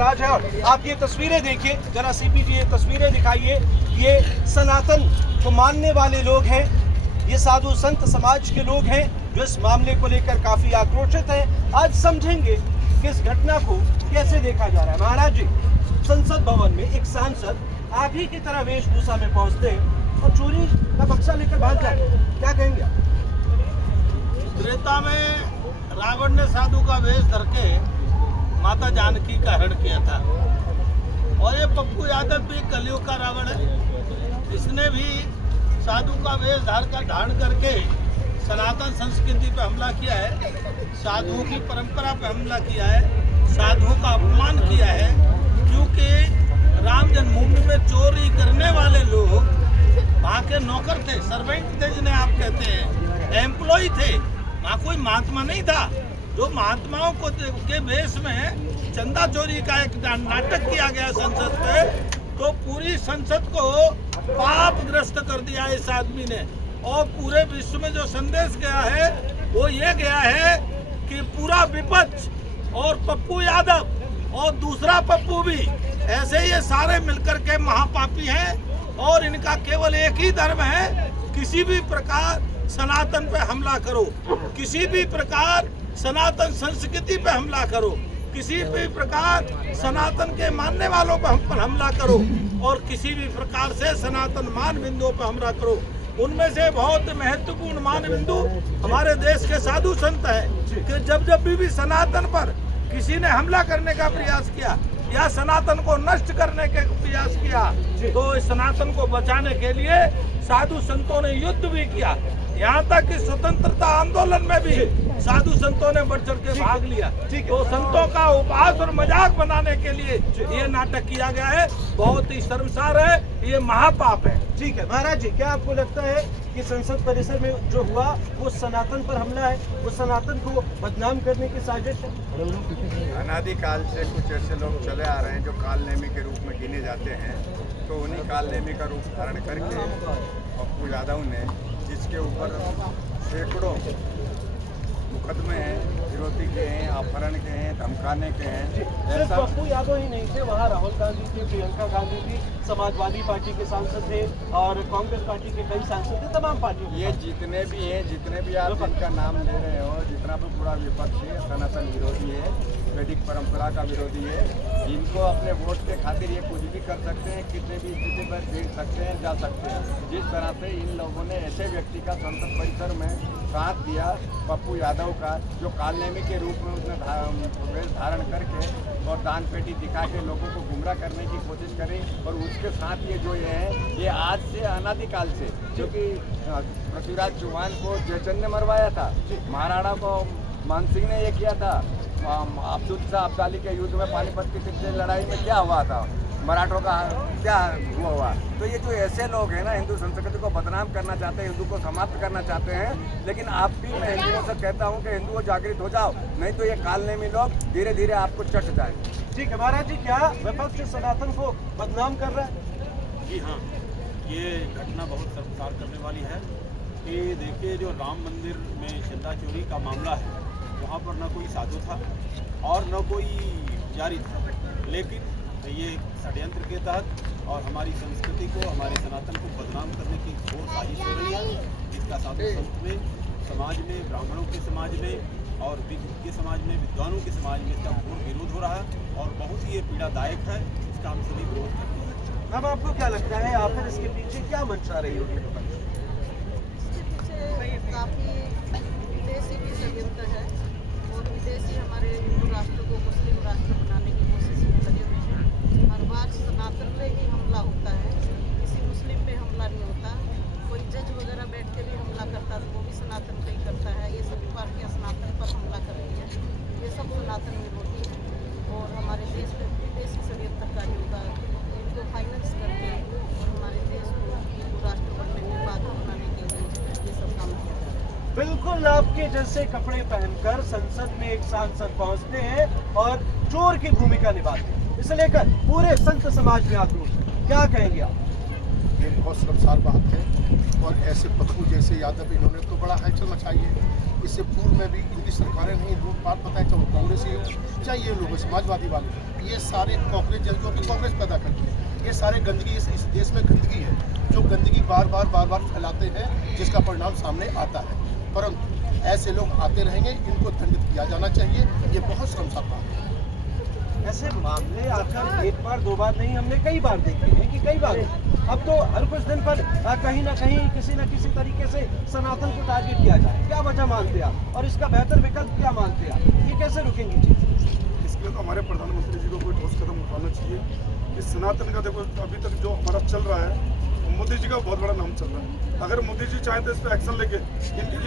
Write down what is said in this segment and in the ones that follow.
महाराज है। और आप ये तस्वीरें देखिए जरा, सीपी जी ये तस्वीरें दिखाइए। ये सनातन को मानने वाले लोग हैं, ये साधु संत समाज के लोग हैं जो इस मामले को लेकर काफी आक्रोशित हैं। आज समझेंगे कि इस घटना को कैसे देखा जा रहा है। महाराज जी, संसद भवन में एक सांसद आप ही की तरह वेशभूषा में पहुंचते हैं और चोरी का बक्सा लेकर भाग जाते हैं, क्या कहेंगे आप? त्रेता में रावण ने साधु का वेश धर के माता जानकी का हरण किया था, और ये पप्पू यादव भी कलयुग का रावण है। इसने भी साधु का वेश धारण करके सनातन संस्कृति पे हमला किया है, साधुओं की परंपरा पे हमला किया है, साधुओं का अपमान किया है। क्योंकि राम जन्मभूमि में चोरी करने वाले लोग वहाँ के नौकर थे, सर्वेंट थे जिन्हें आप कहते हैं, एम्प्लॉय थे। वहाँ कोई महात्मा नहीं था जो महात्माओं को के वेश में चंदा चोरी का एक नाटक किया गया संसद पे, तो पूरी संसद को पापग्रस्त कर दिया इस आदमी ने। और पूरे विश्व में जो संदेश गया है वो ये गया है कि पूरा विपक्ष और पप्पू यादव और दूसरा पप्पू भी ऐसे ये सारे मिलकर के महापापी हैं, और इनका केवल एक ही धर्म है, किसी भी प्रकार सनातन पे हमला करो, किसी भी प्रकार सनातन संस्कृति पे हमला करो, किसी भी प्रकार सनातन के मानने वालों पर हमला करो, और किसी भी प्रकार से सनातन मान बिंदुओं पर हमला करो। उनमें से बहुत महत्वपूर्ण मान बिंदु हमारे देश के साधु संत है कि जब भी सनातन पर किसी ने हमला करने का प्रयास किया या सनातन को नष्ट करने का प्रयास किया, तो इस सनातन को बचाने के लिए साधु संतों ने युद्ध भी किया। यहाँ तक कि स्वतंत्रता आंदोलन में भी साधु संतों ने बढ़ चढ़ के भाग लिया। तो संतों का उपहास और मजाक बनाने के लिए ये नाटक किया गया है, बहुत ही शर्मसार है, ये महापाप है। ठीक है महाराज जी, क्या आपको लगता है कि संसद परिसर में जो हुआ वो सनातन पर हमला है, वो सनातन को बदनाम करने की साजिश है? अनादिकाल से कुछ ऐसे लोग चले आ रहे हैं जो कालनेमी के रूप में गिने जाते हैं, तो उन्हीं कालनेमी का रूप धारण करके पप्पू यादव ने, जिसके ऊपर सैकड़ों मुकदमे हैं, विरोधी के हैं, अपहरण के हैं, धमकाने के हैं। सिर्फ पप्पू यादव ही नहीं थे, वहाँ राहुल गांधी थे, प्रियंका गांधी थी, समाजवादी पार्टी के सांसद थे और कांग्रेस पार्टी के कई सांसद थे, तमाम पार्टियों। ये जितने भी हैं, जितने भी आप इनका नाम ले रहे हो, जितना भी पूरा विपक्ष है, सनातन विरोधी है, वैदिक परंपरा का विरोधी है, इनको अपने वोट के खातिर ये कुछ भी कर सकते हैं, कितने भी स्थिति पर गिर सकते हैं, जा सकते हैं। जिस तरह से इन लोगों ने ऐसे व्यक्ति का संसद परिसर में साथ दिया, पप्पू यादव का, जो कालनेमी के रूप में उसने वेश धारण करके और दान पेटी दिखा के लोगों को गुमराह करने की कोशिश करी, और उसके साथ ये जो ये आज से अनादिकाल से, क्योंकि पृथ्वीराज चौहान को जयचंद ने मरवाया था, महाराणा को मानसिंह ने ये किया था, अब्दुल शाह अब्दाली के युद्ध में पानीपत की तीसरी लड़ाई में क्या हुआ था, मराठों का क्या हुआ। तो ये जो ऐसे लोग हैं ना, हिंदू संस्कृति को बदनाम करना चाहते हैं, हिंदू को समाप्त करना चाहते हैं। लेकिन आप भी, मैं हिंदुओं से कहता हूँ कि हिंदुओं जागृत हो जाओ, नहीं तो ये कालनेमी लोग धीरे धीरे आपको चट जाएंगे। ठीक है महाराज जी, क्या विपक्ष सनातन को बदनाम कर रहा है? जी हाँ, ये घटना बहुत शर्मसार करने वाली है कि देखिए, जो राम मंदिर में चंदा चोरी का मामला है, वहाँ पर न कोई साधु था और न कोई पुजारी था, लेकिन ये षड्यंत्र के तहत और हमारी संस्कृति को, हमारे सनातन को बदनाम करने की घोर साजिश हो रही है, जिसका साधु संत में, समाज में, ब्राह्मणों के समाज में और के समाज में, विद्वानों के समाज में इसका घोर विरोध हो रहा है, और बहुत ही ये पीड़ादायक है, इसका हम सभी विरोध करते हैं। अब आपको क्या लगता है आखिर इसके पीछे क्या मंशा रही होगी? काफ़ी विदेशी भी षड्यंत्र है, और विदेशी हमारे हिंदू राष्ट्र को मुस्लिम राष्ट्र बनाने की कोशिश में लगे हुए हैं। हर बार सनातन पे ही हमला होता है, किसी मुस्लिम पे हमला नहीं होता। कोई जज वगैरह बैठ के भी हमला करता है तो वो भी सनातन पे ही करता है। ये सभी पार्टियाँ सनातन पर हमला कर रही हैं, ये सब सनातन विरोधी है, और हमारे देश में विदेशी षड्यंत्रकारी होगा इनको फाइनेंस करके और हमारे देश को हिंदू राष्ट्र बनने में बाधा बनाने के लिए ये सब काम किया जाता है। बिल्कुल आपके जैसे कपड़े पहनकर संसद में एक सांसद पहुंचते हैं और चोर की भूमिका निभाते हैं, इसे लेकर पूरे संत समाज में आक्रोश है। क्या कहेंगे आप? ये बहुत शर्मसार बात है। और ऐसे पप्पू जैसे यादव इन्होंने तो बड़ा हलचल मचाई है। इससे पूर्व में भी इनकी सरकारें नहीं लूटपाट पता है, चाहे कांग्रेस ही हो चाहे ये लोग समाजवादी वाले, ये सारे कॉकरेज जो कि कांग्रेस पैदा करती है, ये सारे गंदगी इस देश में गंदगी है, जो गंदगी बार बार फैलाते हैं, जिसका परिणाम सामने आता है। परंतु ऐसे लोग आते रहेंगे, इनको दंडित किया जाना चाहिए। ये बहुत शर्मसार बात है। ऐसे मामले आकर एक बार दो बार नहीं, हमने कई बार देखे हैं कि कई बार अब तो हर कुछ दिन पर कहीं ना कहीं किसी न किसी तरीके से सनातन को टारगेट किया जाए। क्या वजह मानते आप और इसका बेहतर विकल्प क्या मानते आप? ये कैसे रुकेंगी चीज़? इसके लिए तो हमारे प्रधानमंत्री जी को कोई ठोस कदम उठाना चाहिए। इस सनातन का देखो अभी तक जो हमारा चल रहा है, मोदी जी का बहुत बड़ा नाम चल रहा है। अगर मोदी जी चाहें तो इस पर एक्शन लेके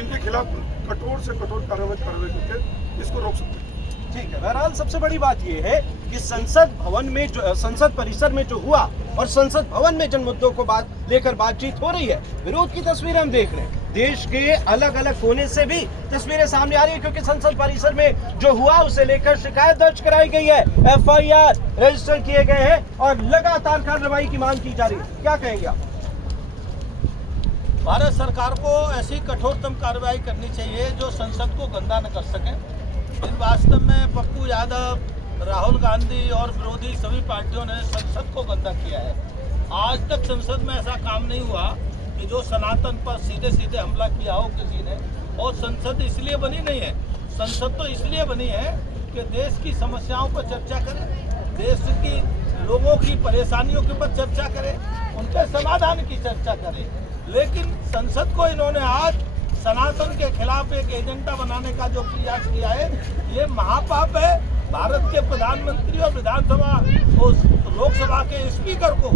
इनके खिलाफ कठोर से कठोर कार्रवाई करके इसको रोक सकते हैं। ठीक है, बहरहाल सबसे बड़ी बात यह है कि संसद भवन में जो संसद परिसर में जो हुआ और संसद भवन में जिन मुद्दों को लेकर बातचीत हो रही है, विरोध की तस्वीरें हम देख रहे हैं। देश के अलग अलग कोने से भी तस्वीरें सामने आ रही है, क्योंकि संसद परिसर में जो हुआ उसे लेकर शिकायत दर्ज कराई गई है, FIR रजिस्टर किए गए हैं और लगातार कार्रवाई की मांग की जा रही है। क्या कहेंगे आप? भारत सरकार को ऐसी कठोरतम कार्रवाई करनी चाहिए जो संसद को गंदा न कर सके। इन वास्तव में पप्पू यादव, राहुल गांधी और विरोधी सभी पार्टियों ने संसद को गंदा किया है। आज तक संसद में ऐसा काम नहीं हुआ कि जो सनातन पर सीधे सीधे हमला किया हो किसी ने। और संसद इसलिए बनी नहीं है, संसद तो इसलिए बनी है कि देश की समस्याओं पर चर्चा करें, देश की लोगों की परेशानियों के ऊपर चर्चा करें, उनके समाधान की चर्चा करें। लेकिन संसद को इन्होंने आज सनातन के खिलाफ एक एजेंडा बनाने का जो प्रयास किया है, ये महापाप है। भारत के प्रधानमंत्री और विधानसभा और लोकसभा के स्पीकर को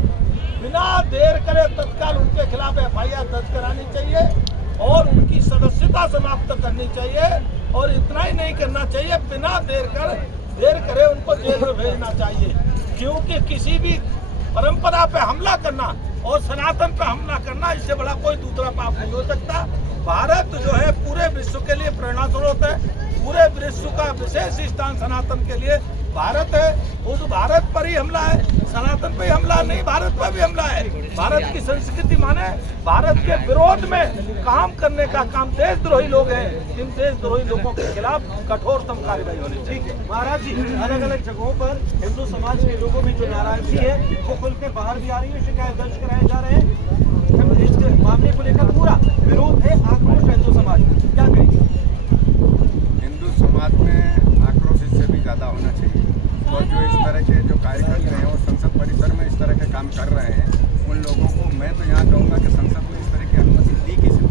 बिना देर करे तत्काल उनके खिलाफ FIR दर्ज करानी चाहिए और उनकी सदस्यता समाप्त करनी चाहिए। और इतना ही नहीं करना चाहिए, बिना देर करे उनको जेल में भेजना चाहिए। क्योंकि किसी भी परंपरा पे हमला करना और सनातन पे हमला करना, इससे बड़ा कोई दूसरा पाप नहीं हो सकता। भारत जो है पूरे विश्व के लिए प्रेरणा स्रोत है, पूरे विश्व का विशेष स्थान सनातन के लिए भारत है। उस भारत पर ही हमला है, सनातन पे ही हमला नहीं, भारत पर भी हमला है। भारत की संस्कृति माने भारत के विरोध में काम करने का काम देशद्रोही लोग हैं। इन देशद्रोही लोगों के खिलाफ कठोरतम कार्रवाई होनी चाहिए। ठीक है महाराज जी, अलग अलग जगहों पर हिंदू समाज के लोगों में जो नाराजगी है वो खुल के बाहर भी आ रही है, शिकायत दर्ज कराए जा रहे हैं। इसके मामले को लेकर पूरा विरोध है, आक्रोश है हिंदू समाज में, क्या कहेंगे? हिंदू समाज में आक्रोश इससे भी ज़्यादा होना चाहिए। और जो इस तरह के जो कार्य करते हैं और संसद परिसर में इस तरह के काम कर रहे हैं, उन लोगों को मैं तो यहाँ कहूँगा कि संसद में इस तरह की अनुमति दी किसने,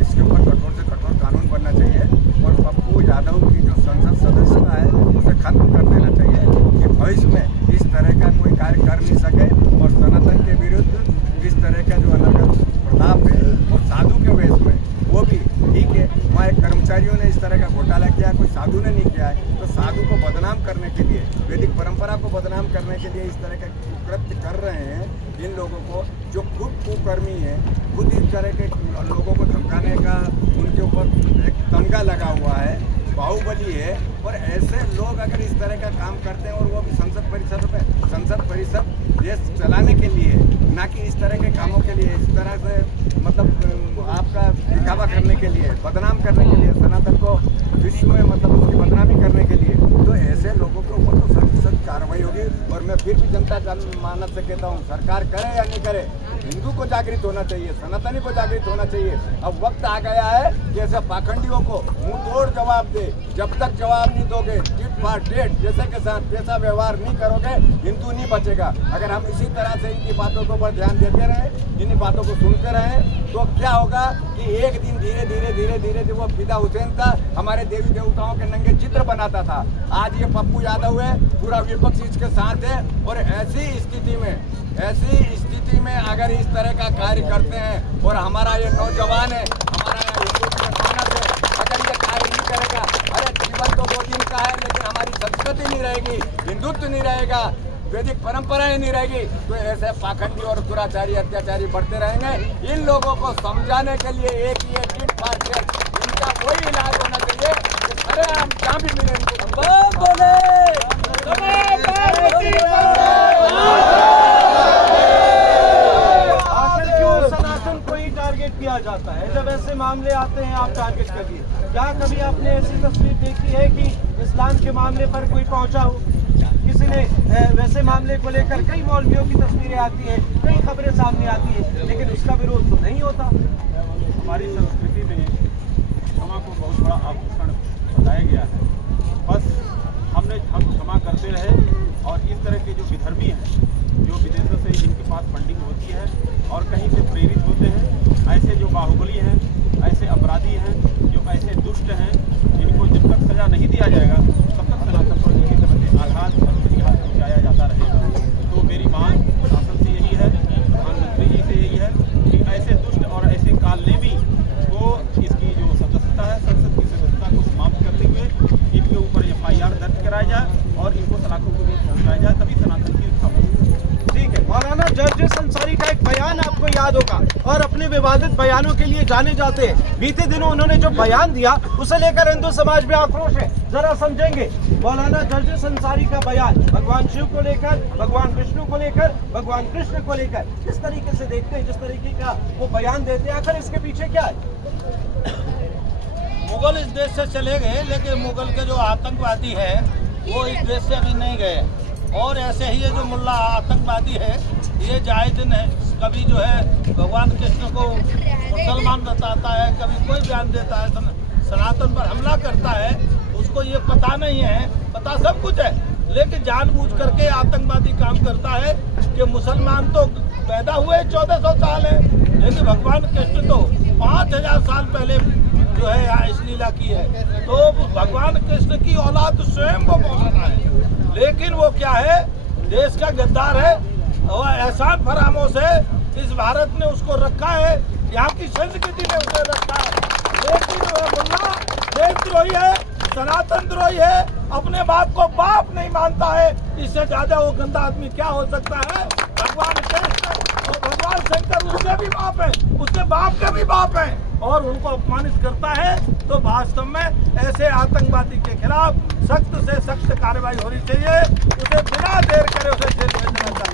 इसके ऊपर कठोर से कठोर कानून बनना चाहिए। और पप्पू यादव की जो संसद सदस्यता है उसे खत्म कर देना चाहिए कि भविष्य में इस तरह का कोई कार्य कर नहीं सके। और सनातन के विरुद्ध इस तरह का जो अलग प्रताप है और साधु के वेश में वो भी ठीक है। वहाँ एक कर्मचारियों ने इस तरह का घोटाला किया, कोई साधु ने नहीं किया है, तो साधु को बदनाम करने के लिए, वैदिक परंपरा को बदनाम करने के लिए इस तरह का कुकृत्य कर रहे हैं। इन लोगों को जो खुद कुकर्मी है, खुद इस तरह के लोगों को धमकाने का उनके ऊपर एक तमगा लगा हुआ है, बाहुबली है। और ऐसे लोग अगर इस तरह का काम करते हैं और वो भी संसद परिसर देश चलाने के लिए, ना कि इस तरह के कामों के लिए, इस तरह से मतलब आपका दिखावा करने के लिए, बदनाम करने के लिए, सनातन को विश्व में मतलब उसकी बदनामी करने के लिए, तो ऐसे लोगों के ऊपर तो सख्त कार्रवाई होगी। और मैं फिर भी जनता मानस से कहता हूँ, सरकार करे या नहीं करे, हिंदू को जागृत होना चाहिए, सनातनी को जागृत होना चाहिए। अब वक्त आ गया है कि ऐसे पाखंडियों को मुंह तोड़ जवाब दे। जब तक जवाब नहीं दोगे, टिट फॉर टेट जैसे के साथ जैसा व्यवहार नहीं करोगे, हिंदू नहीं बचेगा। अगर हम इसी तरह से इनकी बातों के ऊपर ध्यान देते रहे, इन्हीं बातों को सुनते रहे, तो क्या होगा कि एक दिन धीरे धीरे जो वो फिदा हुसैन था, हमारे देवी देवताओं के नंगे चित्र बनाता था, आज ये पप्पू यादव है, पूरा विपक्ष इसके साथ है। और ऐसी स्थिति में अगर इस तरह का कार्य करते हैं और हमारा ये नौजवान है, हमारा हिंदू अगर ये कार्य नहीं करेगा, अरे जीवन तो 2 दिन का है, लेकिन हमारी संस्कृति नहीं रहेगी, हिंदुत्व नहीं रहेगा, वैदिक परंपराएं नहीं रहेगी, तो ऐसे पाखंडी और दुराचारी अत्याचारी बढ़ते रहेंगे। इन लोगों को समझाने के लिए एक ही टिट फॉर टेट, इनका कोई इलाज होना चाहिए। अरे हम जहाँ भी मिले मामले आते हैं आप टारगेट करिए। क्या कभी आपने ऐसी तस्वीर देखी है कि इस्लाम के मामले पर कोई पहुंचा हो? किसी ने वैसे मामले को लेकर कई मौलवियों की तस्वीरें आती हैं, कई खबरें सामने आती हैं, लेकिन उसका विरोध तो नहीं होता। हमारी संस्कृति में क्षमा को बहुत बड़ा आभूषण बताया गया है। बस हम क्षमा करते रहे और इस तरह के जो विधर्मी हैं, जो विदेशों से जिनके पास फंडिंग होती है और कहीं से प्रेरित होते हैं, ऐसे जो बाहुबली हैं, ऐसे अपराधी हैं, जो ऐसे दुष्ट हैं, जिनको जब तक सजा नहीं दिया जाएगा तब तक सनातन पर किसी तरह से आघात और प्रतिघात पहुँचाया जाता रहेगा। तो मेरी मांग शासन से यही है, प्रधानमंत्री जी से यही है कि ऐसे दुष्ट और ऐसे कालनेमी को इसकी जो सदस्यता है, संसद की सदस्यता को समाप्त करते हुए इनके ऊपर FIR दर्ज कराया जाए और इनको सलाखों को पहुँचाया जाए, तभी सनातन की रक्षा होगी। ठीक है, मौलाना जर्जिस अंसारी का एक बयान आपको याद होगा और अपने विवादित बयानों के लिए जाने जाते हैं। बीते दिनों उन्होंने जो बयान दिया उसे लेकर हिंदू समाज में आक्रोश है, जरा समझेंगे। मौलाना जर्जिस अंसारी का बयान भगवान शिव को लेकर, भगवान विष्णु को लेकर, भगवान कृष्ण को लेकर किस तरीके से देखते हैं, जिस तरीके का वो बयान देते हैं, आखिर इसके पीछे क्या है? मुगल इस देश से चले गए, लेकिन मुगल के जो आतंकवादी हैं वो इस देश से अभी नहीं गए। और ऐसे ही ये जो मुल्ला आतंकवादी है, ये जाए दिन है, कभी जो है भगवान कृष्ण को मुसलमान बताता है, कभी कोई बयान देता है, सनातन पर हमला करता है। उसको ये पता नहीं है, पता सब कुछ है, लेकिन जानबूझ करके आतंकवादी काम करता है कि मुसलमान तो पैदा हुए 1400 साल है, लेकिन भगवान कृष्ण तो 5000 साल पहले जो है यहाँ इस लीला की है। तो भगवान कृष्ण की औलाद स्वयं को मौलाना है, लेकिन वो क्या है, देश का गद्दार है और एहसान फरामोश है। इस भारत ने उसको रखा है, यहाँ की संस्कृति ने उसे रखा है, लेकिन वो मुल्ला देशद्रोही है, सनातन द्रोही है, अपने बाप को बाप नहीं मानता है। इससे ज्यादा वो गंदा आदमी क्या हो सकता है? भगवान कृष्ण और भगवान शंकर उसके भी बाप है, उसके बाप के भी बाप है, और उनको अपमानित करता है। तो वास्तव में ऐसे आतंकवादी के खिलाफ सख्त से सख्त कार्रवाई होनी चाहिए, उसे बिना देर करे उसे जेल भेजना चाहिए।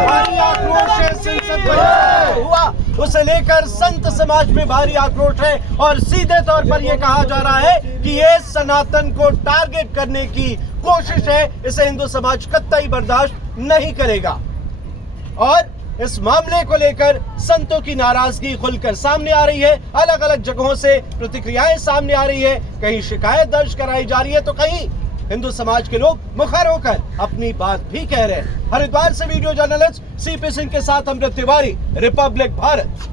भारी आक्रोश है, संसद में हुआ उसे लेकर संत समाज में भारी आक्रोश है और सीधे तौर पर यह कहा जा रहा है कि ये सनातन को टारगेट करने की कोशिश है। इसे हिंदू समाज कतई बर्दाश्त नहीं करेगा और इस मामले को लेकर संतों की नाराजगी खुलकर सामने आ रही है। अलग अलग जगहों से प्रतिक्रियाएं सामने आ रही है, कहीं शिकायत दर्ज कराई जा रही है तो कहीं हिंदू समाज के लोग मुखर होकर अपनी बात भी कह रहे हैं। हरिद्वार से वीडियो जर्नलिस्ट CP सिंह के साथ अमृत तिवारी, रिपब्लिक भारत।